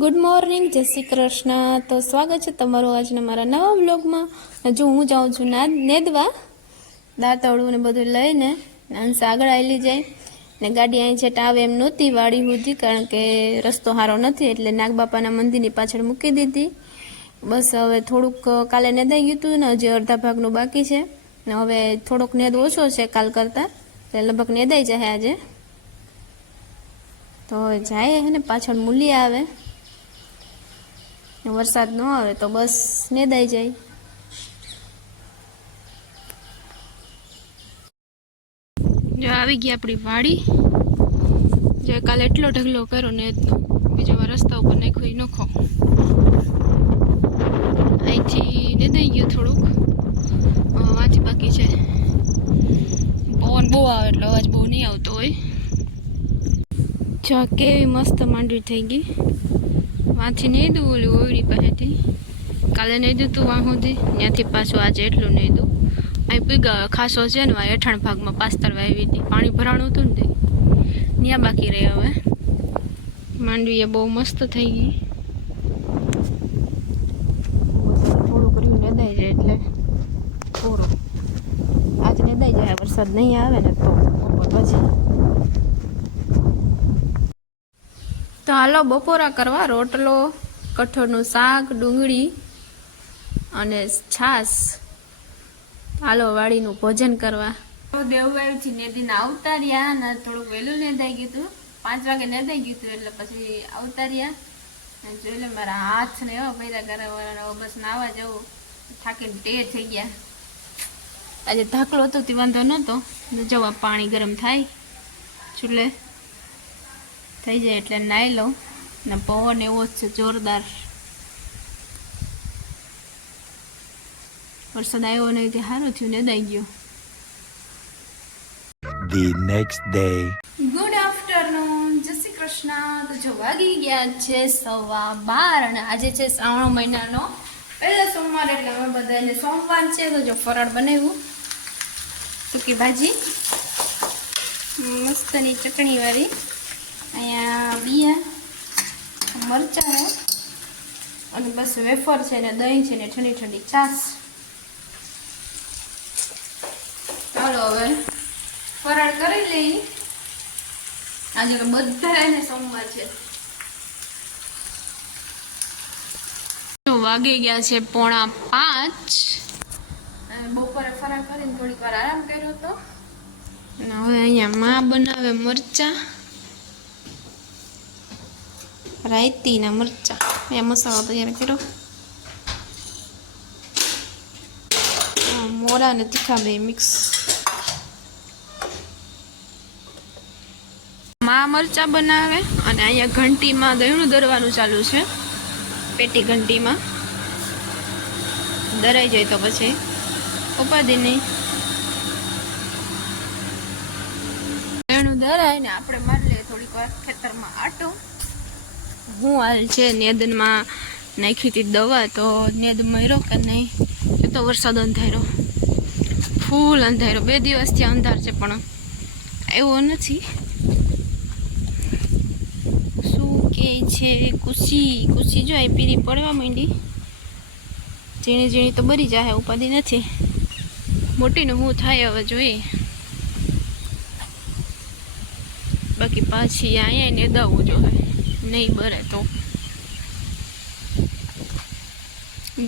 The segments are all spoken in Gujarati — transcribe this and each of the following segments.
ગુડ મોર્નિંગ, જય શ્રી કૃષ્ણ. તો સ્વાગત છે તમારું આજના મારા નવા વ્લોગમાં. જો હું જાઉં છું નેદવા, દાંતવડું ને બધું લઈને અંશ આગળ આવેલી જાય ને ગાડી અહીં છે આવે એમ નહોતી વાળી સુધી, કારણ કે રસ્તો સારો નથી એટલે નાગબાપાના મંદિરની પાછળ મૂકી દીધી. બસ હવે થોડુંક કાલે નેદાઈ ગયું હતું ને હજી અડધા ભાગનું બાકી છે ને હવે થોડોક નેદ ઓછો છે કાલ કરતાં, એટલે લગભગ નેદાઈ જાય આજે. તો હવે જાય ને પાછળ મૂલી આવે, વરસાદ ન આવે તો બસ નેદાઈ જાય. જો આવી ગયા આપણી વાડી. જે કાલે એટલો ઢગલો કર્યો ને બીજો રસ્તા ઉપર નાખ્યો નખો. અહીંથી નેદાઈ ગયું થોડુંક, વાંચી બાકી છે. પવન બહુ આવે એટલે અવાજ બહુ નહીં આવતો હોય. જો કેવી મસ્ત માંડવી થઈ ગઈ. વાંચી નહીં દઉં ઓલી ઓવડી પાસેથી, કાલે નહીં દઉં તું વાં સુધી, ત્યાંથી પાછું આજે એટલું નહીં દઉં. અહીં પીગા ખાસો છે ને હેઠાણ ભાગમાં પાસ્તર વાવી હતી, પાણી ભરાણું હતું ને તે ત્યાં બાકી રહે. હવે માંડવી એ બહુ મસ્ત થઈ ગઈ. થોડું કર્યું નેદાઈ જાય એટલે પૂરું. આજે નેદાઈ જાય, વરસાદ નહીં આવે ને તો બપોર પછી. તો હાલો બપોરા કરવા. રોટલો, કઠોળનું શાક, ડુંગળી અને છાશ. હાલો વાડીનું ભોજન કરવા. દેવવાડીથી નેદીને આવતા રહ્યા ને થોડુંક વહેલું નેદાઈ ગયું હતું, 5 વાગે નેદાઈ ગયું હતું એટલે પછી આવતા રહ્યા. જોઈ લે મારા હાથ ને એવા પૈદા કરવા, બસ નાવા જવું, થાકીને ટેર થઈ ગયા. આજે ધાકલો હતો તે વાંધો નહોતો, જવા પાણી ગરમ થાય ચૂલે થઈ જાય એટલે નાહી લઉં. ને પવન એવો જ છે જોરદાર. વરસાદ આવ્યો નહીં તે સારું થયું, નેદાઈ ગયો. The next day. Good afternoon, જય શ્રી કૃષ્ણ. તો જો વાગી ગયા છે 12:15 અને આજે છે શ્રાવણ મહિનાનો પહેલો સોમવાર, એટલે અમે બધાને સોમવાર છે. તો જો ફરાળ બનાવ્યું, સૂકી ભાજી મસ્તની ચટણી વાળી, અહીંયા બિયા મરચાં અને બસ વેફર છે ને દહીં છે ને ઠંડી ઠંડી છાશ. ચાલો હવે ફરાળ કરી લઈ. આજે તો બધા એને સોમવાર છે. વાગી ગયા છે 4:45. બપોરે ફરાળ કરીને થોડીક વાર આરામ કર્યો હતો. અને હવે અહીંયા માં બનાવે મરચા, રાયતીના મરચા, એ મસાલો તૈયાર કર્યો. મોરા અને તીખા બે મિક્સ. માં મરચા બનાવે અને અહીંયા ઘંટીમાં દહીંનું દરવાનું ચાલુ છે. પેટી ઘંટીમાં દરાઈ જાય તો પછી ઉપાધિ નહીં. દહીંનું દરાય ને આપણે મારી લઈએ થોડીક વાર ખેતરમાં આટો. હું હાલ છે નેદનમાં નાખી હતી દવા, તો નેદ મર્યો કે નહીં એ તો વરસાદ અંધાર્યો, ફૂલ અંધાર્યો. 2 દિવસથી અંધાર છે પણ આવ્યો નથી. શું કે છે કુસી જો એ પીરી પડવા માંડી. ઝીણી ઝીણી તો બરી જાય, ઉપાધિ નથી. મોટીનું શું થાય હવે જોઈએ. બાકી પાછી અહીંયા નેદાવવું જોઈએ, નહીં બરે તો.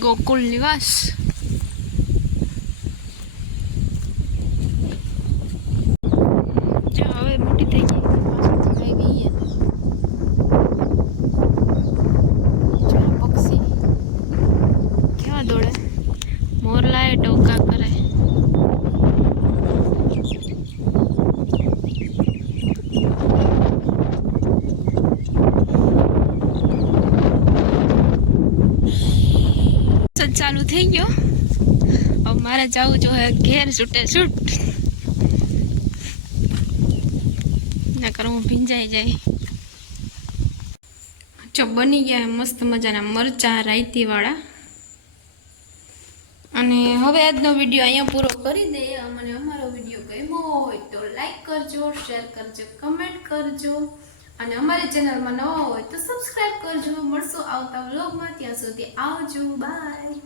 ગોકુલ નિવાસ. હવે મોટી થઈ ગઈ. પક્ષી કેવા દોડે, મોરલાએ ટોકા કરે. ચાલુ થઈ ગયો. હવે મારે જવું જોઈએ ઘેર છૂટે છૂટ, નકર હું ભીંજાઈ જાય. જો બની ગયા મસ્ત મજાના મરચા રાયતીવાળા. અને હવે આજનો વિડીયો અહીંયા પૂરો કરી દઈએ. અને અમારો વિડીયો ગમ્યો હોય તો લાઈક કરજો, શેર કરજો, કમેન્ટ કરજો અને અમારી ચેનલમાં નવા હોય તો સબસ્ક્રાઇબ કરજો. જોવા મળશો આવતા વ્લોગમાં. ત્યાં સુધી આવજો, બાય.